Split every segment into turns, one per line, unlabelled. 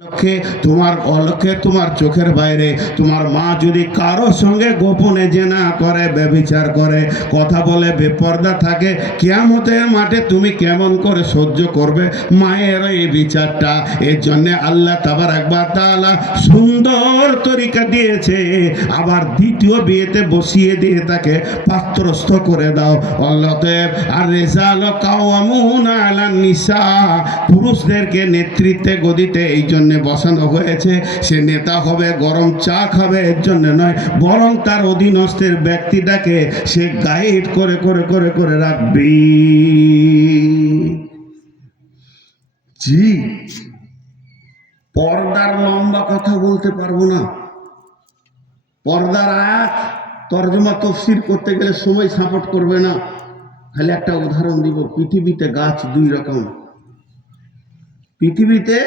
লক্ষ্যে, তোমার অলক্ষ্যে, তোমার চোখের বাইরে, তোমার মা যদি কারও সঙ্গে গোপনে জেনা করে, ব্যভিচার করে, কথা বলে, বেপর্দা থাকে, কেয়ামতের মাঠে তুমি কেমন করে সহ্য করবে? মায়ের এই বিচারটা এর জন্য আল্লাহ তাবার একবার তাআলা সুন্দর তরিকা দিয়েছে। আবার দ্বিতীয় বিয়েতে বসিয়ে দিয়ে তাকে পাত্রস্থ করে দাও। অল্লাতয়েব আর রেজাল কাওয়ামুন আলান নিসা, পুরুষদেরকে নেতৃত্বে গদিতে এই জন্য বসানো হয়েছে। সে নেতা হবে, গরম চা খাবে, এর জন্য নয়। বরং তার অধীনস্থের ব্যক্তিটাকে সে গাইড করে করে করে করে রাখবি। জি, পর্দার লম্বা কথা বলতে পারব না। পর্দার আয়াত তর্জমা তফসির করতে গেলে সময় সাপোর্ট করবে না। খালি একটা উদাহরণ দিব, পৃথিবীতে গাছ দুই রকম। পৃথিবীতে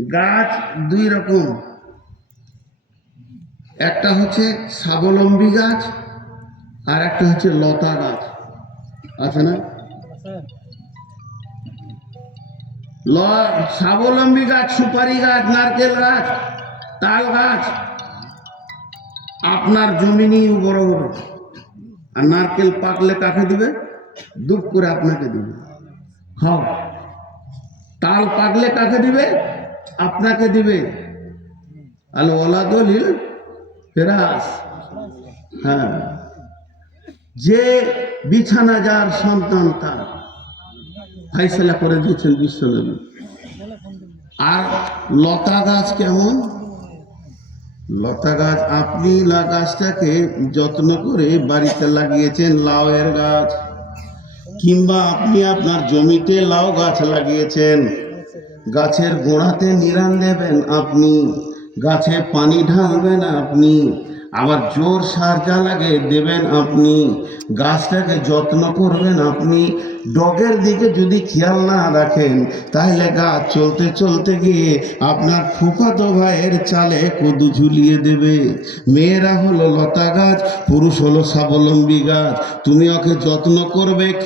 গাছ দুই রকম। একটা হচ্ছে স্বাবলম্বী গাছ, আর একটা হচ্ছে লতা গাছ। আছে না? স্বাবলম্বী গাছ, সুপারি গাছ, নারকেল গাছ, তাল গাছ। আপনার জমিনই বড় বড় আর নারকেল পাকলে কাকে দিবে? দুপ করে আপনাকে দিবে। খাও। তাল পাকলে কাকে দিবে? আপনাকে দিবে। আলো ওলা দলিল ফেরাস। হ্যাঁ। যে বিছানা যার সন্তান তার। ফাইসলা করে দিয়েছেন বিশ্বনবী আর লতা গাছ কেমন? লতা গাছ, আপনি গাছটাকে যত্ন করে বাড়িতে লাগিয়েছেন লাউয়ের গাছ। কিংবা আপনি আপনার জমিতে লাউ গাছ লাগিয়েছেন। গাছের গোড়াতে নিরান দেবেন আপনি, গাছে পানি ঢালবেন আপনি, আবার জোর সার যা লাগে দেবেন আপনি, গাছটাকে যত্ন করবেন আপনি। ডগের দিকে যদি খেয়াল না রাখেন, তাহলে গাছ চলতে চলতে গিয়ে আপনার ফুফাতো ভাইয়ের চালে কদু ঝুলিয়ে দেবে। মেয়েরা হলো লতা গাছ, পুরুষ হলো স্বাবলম্বী গাছ। তুমি ওকে যত্ন করবে